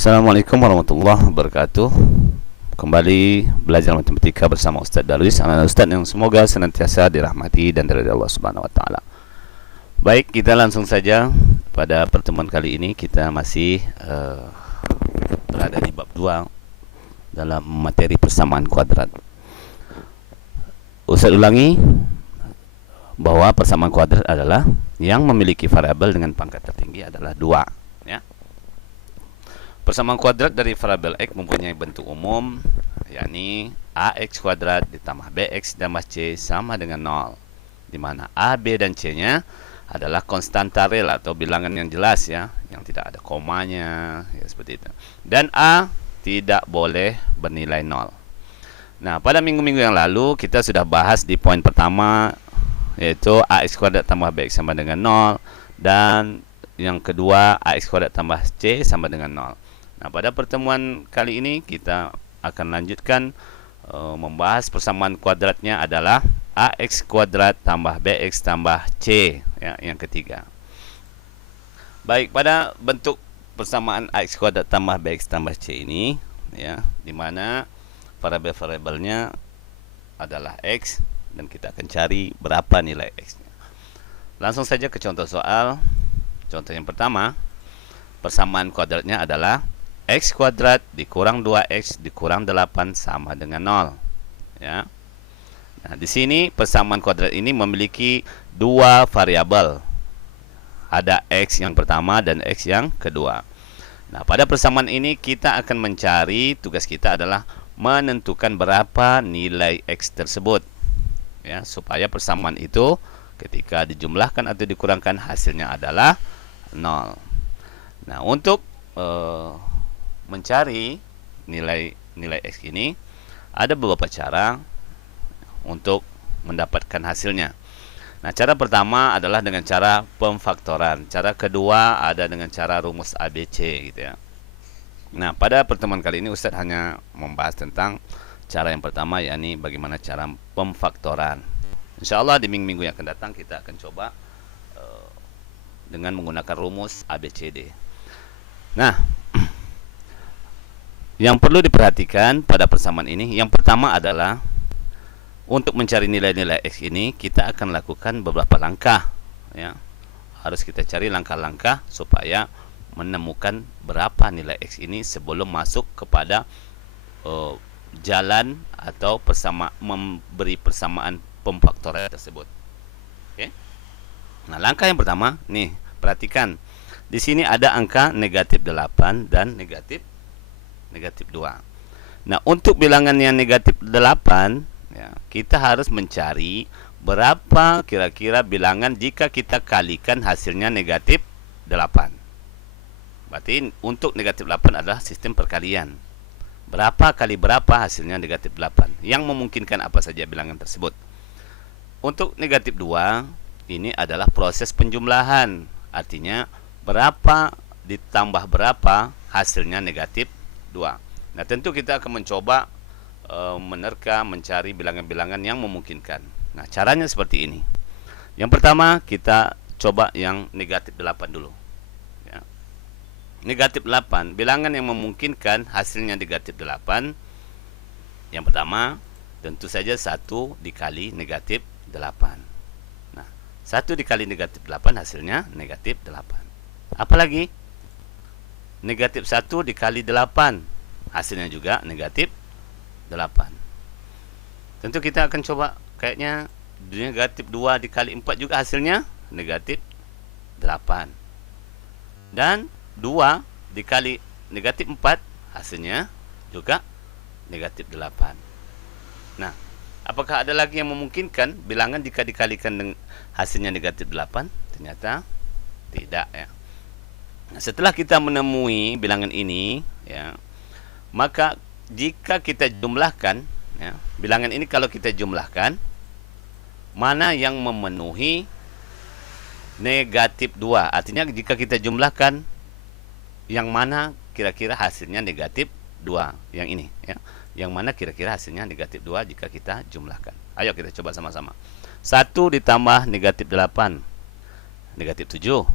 Assalamualaikum warahmatullahi wabarakatuh. Kembali belajar matematika bersama Ustaz Darwis, anak Ustaz yang semoga senantiasa dirahmati dan diridhai Allah Subhanahu wa taala. Baik, kita langsung saja pada pertemuan kali ini. Kita masih berada di bab 2 dalam materi persamaan kuadrat. Ustaz ulangi bahwa persamaan kuadrat adalah yang memiliki variabel dengan pangkat tertinggi adalah 2, ya. Persamaan kuadrat dari variabel x mempunyai bentuk umum, yakni ax kuadrat ditambah bx ditambah c sama dengan 0, di mana a, b, dan c-nya adalah konstanta real atau bilangan yang jelas, ya, yang tidak ada komanya, ya, seperti itu. Dan a tidak boleh bernilai 0. Nah, pada minggu-minggu yang lalu kita sudah bahas di poin pertama, yaitu ax kuadrat tambah bx sama dengan 0, dan yang kedua ax kuadrat tambah c sama dengan 0. Nah, pada pertemuan kali ini kita akan lanjutkan membahas persamaan kuadratnya adalah ax kuadrat tambah bx tambah c, ya, yang ketiga. Baik, pada bentuk persamaan ax kuadrat tambah bx tambah c ini, ya, di mana variabel-variabelnya adalah x dan kita akan cari berapa nilai x-nya. Langsung saja ke contoh soal. Contoh yang pertama, persamaan kuadratnya adalah x kuadrat dikurang 2x dikurang 8 sama dengan 0, ya. Nah, di sini persamaan kuadrat ini memiliki dua variabel. Ada x yang pertama dan x yang kedua. Nah, pada persamaan ini kita akan mencari, tugas kita adalah menentukan berapa nilai x tersebut, ya, supaya persamaan itu ketika dijumlahkan atau dikurangkan hasilnya adalah 0. Nah, untuk mencari nilai x ini ada beberapa cara untuk mendapatkan hasilnya. Nah, cara pertama adalah dengan cara pemfaktoran. Cara kedua ada dengan cara rumus ABC, gitu, ya. Nah, pada pertemuan kali ini Ustadz hanya membahas tentang cara yang pertama, yakni bagaimana cara pemfaktoran. Insya Allah di minggu-minggu yang akan datang kita akan coba dengan menggunakan rumus ABCD. Nah, yang perlu diperhatikan pada persamaan ini, yang pertama adalah untuk mencari nilai-nilai x ini kita akan lakukan beberapa langkah, ya. Harus kita cari langkah-langkah supaya menemukan berapa nilai x ini sebelum masuk kepada jalan atau memberi persamaan pemfaktoran tersebut. Oke. Nah, langkah yang pertama, nih, perhatikan. Di sini ada angka negatif 8 dan negatif 2. Nah, untuk bilangan yang negatif 8, ya, kita harus mencari berapa kira-kira bilangan jika kita kalikan hasilnya negatif 8. Berarti untuk negatif 8 adalah sistem perkalian. Berapa kali berapa hasilnya negatif 8. Yang memungkinkan apa saja bilangan tersebut. Untuk negatif 2, ini adalah proses penjumlahan. Artinya, berapa ditambah berapa hasilnya negatif 2. Nah, tentu kita akan mencoba menerka, mencari bilangan-bilangan yang memungkinkan. Nah, caranya seperti ini. Yang pertama, kita coba yang negatif 8 dulu, ya. Negatif 8, bilangan yang memungkinkan hasilnya negatif 8. Yang pertama, tentu saja 1 dikali negatif 8. Nah, 1 dikali negatif 8 hasilnya negatif 8. Apalagi? Negatif 1 dikali 8 hasilnya juga negatif 8. Tentu kita akan coba, kayaknya negatif 2 dikali 4 juga hasilnya negatif 8. Dan 2 dikali negatif 4 hasilnya juga negatif 8. Nah, apakah ada lagi yang memungkinkan bilangan jika dikalikan dengan hasilnya negatif 8? Ternyata tidak, ya. Nah, setelah kita menemui bilangan ini, ya, maka jika kita jumlahkan, ya, bilangan ini kalau kita jumlahkan, mana yang memenuhi negatif 2? Artinya jika kita jumlahkan, yang mana kira-kira hasilnya negatif 2? Yang ini, ya. Yang mana kira-kira hasilnya negatif 2 jika kita jumlahkan. Ayo kita coba sama-sama. 1 ditambah negatif 8, negatif 7.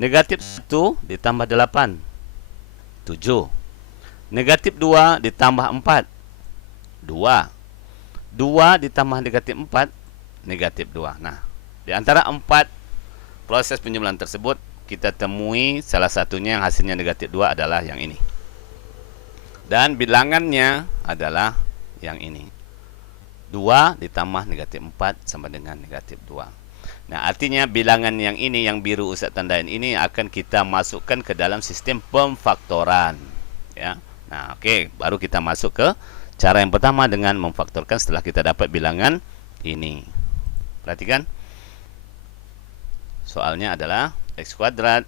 Negatif 1 ditambah 8, 7. Negatif 2 ditambah 4, 2. 2 ditambah negatif 4, negatif 2. Nah, di antara 4 proses penjumlahan tersebut, kita temui salah satunya yang hasilnya negatif 2 adalah yang ini. Dan bilangannya adalah yang ini. 2 ditambah negatif 4 sama dengan negatif 2. Nah, artinya bilangan yang ini, yang biru Ustaz tandain ini, akan kita masukkan ke dalam sistem pemfaktoran. Ya. Nah, oke, baru kita masuk ke cara yang pertama dengan memfaktorkan setelah kita dapat bilangan ini. Perhatikan. Soalnya adalah x kuadrat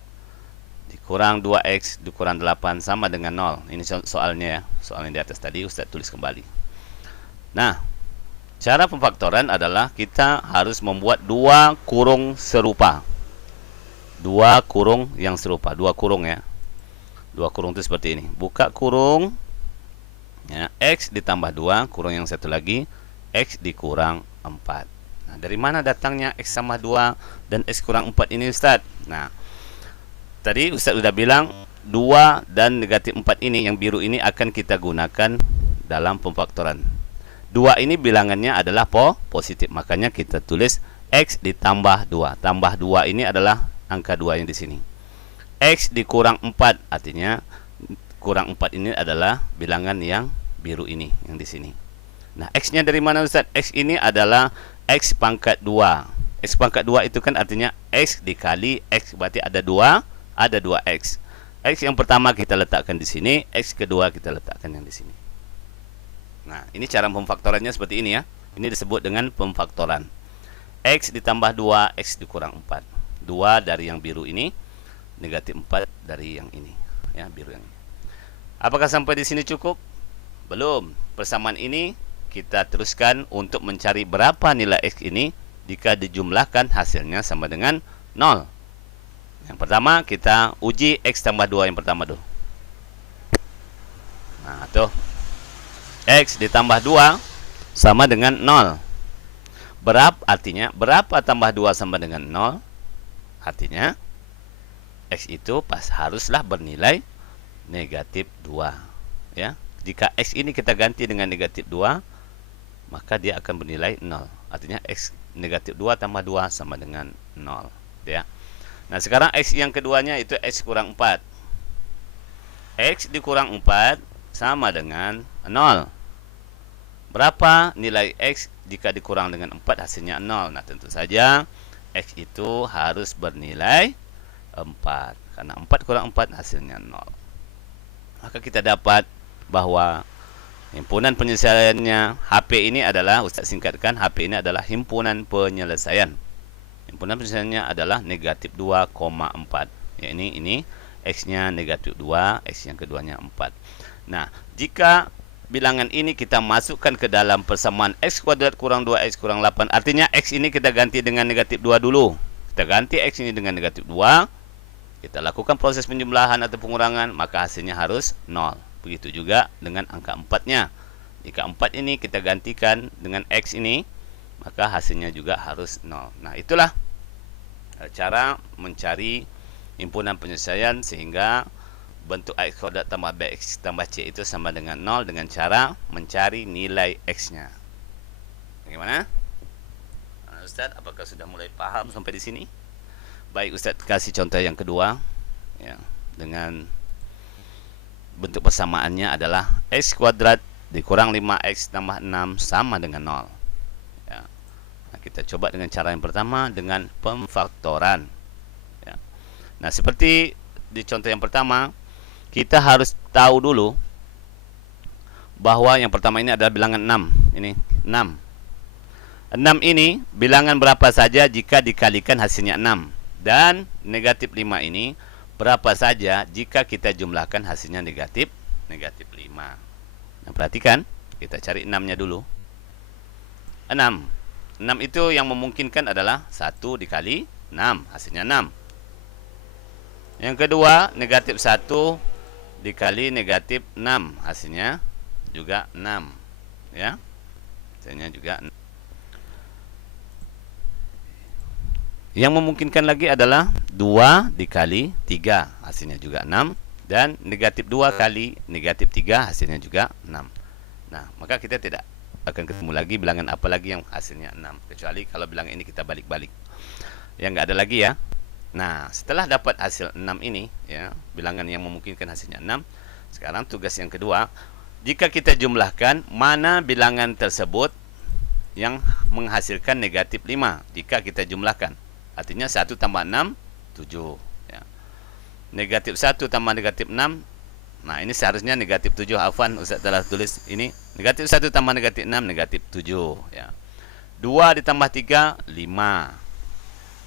dikurang 2x dikurang 8 sama dengan 0. Ini soalnya ya. Soal yang di atas tadi Ustaz tulis kembali. Nah, cara pemfaktoran adalah kita harus membuat 2 kurung serupa. 2 kurung yang serupa. 2 kurung ya. 2 kurung itu seperti ini. Buka kurung. Ya, X ditambah 2. Kurung yang satu lagi. X dikurang 4. Nah, dari mana datangnya X sama 2 dan X kurang 4 ini Ustaz? Nah, tadi Ustaz sudah bilang 2 dan negatif 4 ini, yang biru ini akan kita gunakan dalam pemfaktoran. 2 ini bilangannya adalah positif, makanya kita tulis X ditambah 2. Tambah 2 ini adalah angka 2 yang di sini. X dikurang 4, artinya kurang 4 ini adalah bilangan yang biru ini, yang di sini. Nah, X-nya dari mana Ustaz? X ini adalah X pangkat 2. X pangkat 2 itu kan artinya X dikali X, berarti ada 2 X. X yang pertama kita letakkan di sini, X kedua kita letakkan yang di sini. Nah, ini cara pemfaktorannya seperti ini ya. Ini disebut dengan pemfaktoran. X ditambah 2, X dikurang 4. 2 dari yang biru ini, negatif 4 dari yang ini. Ya, biru yang ini. Apakah sampai di sini cukup? Belum. Persamaan ini kita teruskan untuk mencari berapa nilai X ini jika dijumlahkan hasilnya sama dengan 0. Yang pertama kita uji X tambah 2 yang pertama dulu. Nah, tuh. X ditambah 2 sama dengan 0. Artinya berapa tambah 2 sama dengan 0? Artinya X itu haruslah bernilai negatif 2. Ya. Jika X ini kita ganti dengan negatif 2, maka dia akan bernilai 0. Artinya X negatif 2 tambah 2 sama dengan 0. Ya. Nah, sekarang X yang keduanya itu X kurang 4. X dikurang 4 sama dengan 0. Berapa nilai X jika dikurang dengan 4 hasilnya 0? Nah, tentu saja X itu harus bernilai 4. Karena 4 kurang 4 hasilnya 0. Maka kita dapat bahwa himpunan penyelesaiannya HP ini adalah, Ustaz singkatkan, HP ini adalah himpunan penyelesaian. Himpunan penyelesaiannya adalah negatif 2,4. Ya, ini X-nya negatif 2, X yang keduanya 4. Nah, jika bilangan ini kita masukkan ke dalam persamaan X kuadrat kurang 2X kurang 8, artinya X ini kita ganti dengan negatif 2 dulu. Kita ganti X ini dengan negatif 2. Kita lakukan proses penjumlahan atau pengurangan, maka hasilnya harus 0. Begitu juga dengan angka 4-nya. Jika 4 ini kita gantikan dengan X ini, maka hasilnya juga harus 0. Nah, itulah cara mencari himpunan penyelesaian sehingga bentuk X kuadrat tambah BX tambah C itu sama dengan 0 dengan cara mencari nilai X-nya. Bagaimana? Ustaz, apakah sudah mulai paham sampai di sini? Baik, Ustaz kasih contoh yang kedua. Ya, dengan bentuk persamaannya adalah X kuadrat dikurang 5X tambah 6 sama dengan 0. Ya. Nah, kita coba dengan cara yang pertama dengan pemfaktoran. Ya. Nah, seperti di contoh yang pertama, kita harus tahu dulu bahwa yang pertama ini adalah bilangan 6. Ini 6. 6 ini bilangan berapa saja jika dikalikan hasilnya 6. Dan negatif 5 ini berapa saja jika kita jumlahkan hasilnya negatif 5. Nah, perhatikan, kita cari 6-nya dulu. 6. 6 itu yang memungkinkan adalah 1 dikali 6, hasilnya 6. Yang kedua, negatif 1 dikali negatif 6, hasilnya juga 6. Ya, hasilnya juga 6. Yang memungkinkan lagi adalah 2 dikali 3, hasilnya juga 6. Dan negatif 2 kali negatif 3 hasilnya juga 6. Nah, maka kita tidak akan ketemu lagi bilangan apa lagi yang hasilnya 6, kecuali kalau bilangan ini kita balik-balik. Ya, nggak ada lagi ya. Nah, setelah dapat hasil 6 ini, ya, bilangan yang memungkinkan hasilnya 6, sekarang tugas yang kedua, jika kita jumlahkan, mana bilangan tersebut yang menghasilkan negatif 5 jika kita jumlahkan. Artinya 1 tambah 6, 7. Ya. Negatif 1 tambah negatif 6, nah ini seharusnya negatif 7, afwan, Ustaz telah tulis ini. Negatif 1 tambah negatif 6, negatif 7. Ya. 2 ditambah 3, 5.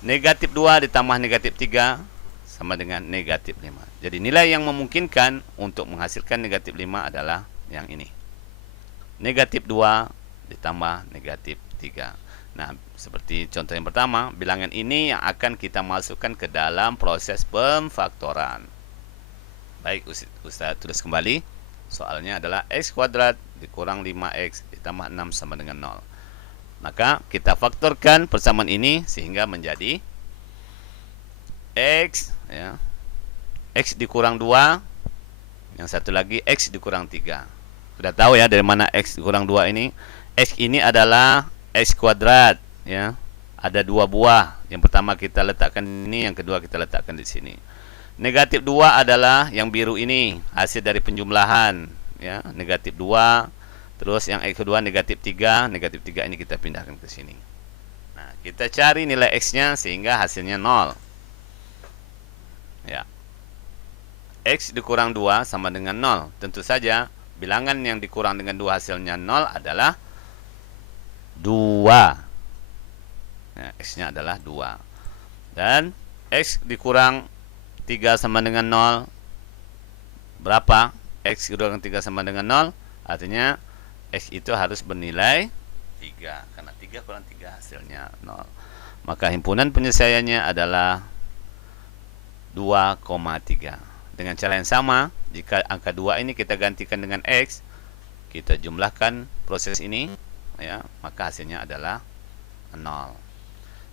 Negatif 2 ditambah negatif 3 sama dengan negatif 5. Jadi nilai yang memungkinkan untuk menghasilkan negatif 5 adalah yang ini. Negatif 2 ditambah negatif 3. Nah, seperti contoh yang pertama, bilangan ini yang akan kita masukkan ke dalam proses pemfaktoran. Baik, Ustaz tulis kembali. Soalnya adalah x kuadrat dikurang 5x ditambah 6 sama dengan 0. Maka kita faktorkan persamaan ini sehingga menjadi x, ya, x dikurang 2, yang satu lagi x dikurang 3. Sudah tahu ya dari mana x dikurang 2 ini? X ini adalah x kuadrat, ya. Ada 2 buah. Yang pertama kita letakkan ini, yang kedua kita letakkan di sini. Negatif 2 adalah yang biru ini, hasil dari penjumlahan, ya. Negatif 2. Terus yang x kedua negatif 3, negatif 3 ini kita pindahkan ke sini. Nah, kita cari nilai x-nya sehingga hasilnya 0. Ya. X dikurang 2 sama dengan 0. Tentu saja bilangan yang dikurang dengan 2 hasilnya 0 adalah 2. Nah, x-nya adalah 2. Dan x dikurang 3 sama dengan 0 berapa? X dikurang 3 sama dengan 0, artinya x itu harus bernilai 3, karena 3 kurang 3 hasilnya 0. Maka himpunan penyelesaiannya adalah 2,3. Dengan cara yang sama, jika angka 2 ini kita gantikan dengan x, kita jumlahkan proses ini, ya, maka hasilnya adalah 0.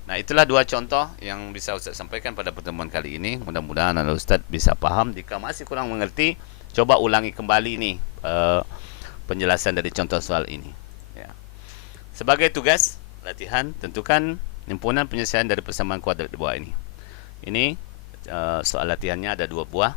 Nah, itulah 2 contoh yang bisa Ustaz sampaikan pada pertemuan kali ini. Mudah-mudahan Ustaz bisa paham. Jika masih kurang mengerti, coba ulangi kembali nih penjelasan dari contoh soal ini, ya. Sebagai tugas latihan, tentukan himpunan penyelesaian dari persamaan kuadrat di bawah ini. Ini soal latihannya ada 2 buah.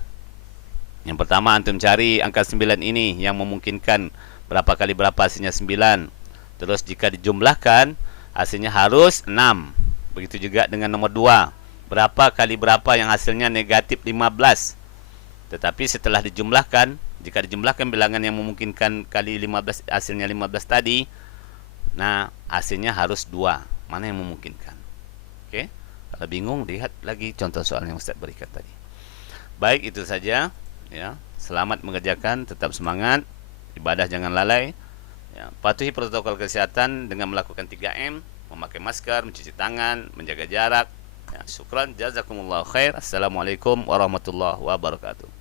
Yang pertama, antum cari angka 9 ini yang memungkinkan berapa kali berapa hasilnya 9. Terus jika dijumlahkan hasilnya harus 6. Begitu juga dengan nomor 2. Berapa kali berapa yang hasilnya negatif 15. Tetapi setelah dijumlahkan, jika dijumlahkan bilangan yang memungkinkan kali 15 hasilnya 15 tadi, nah hasilnya harus 2. Mana yang memungkinkan? Oke. Kalau bingung, lihat lagi contoh soal yang Ustaz berikan tadi. Baik, itu saja, ya. Selamat mengerjakan, tetap semangat, ibadah jangan lalai, ya. Patuhi protokol kesehatan dengan melakukan 3M, memakai masker, mencuci tangan, menjaga jarak, ya. Syukran, jazakumullah khair. Assalamualaikum warahmatullahi wabarakatuh.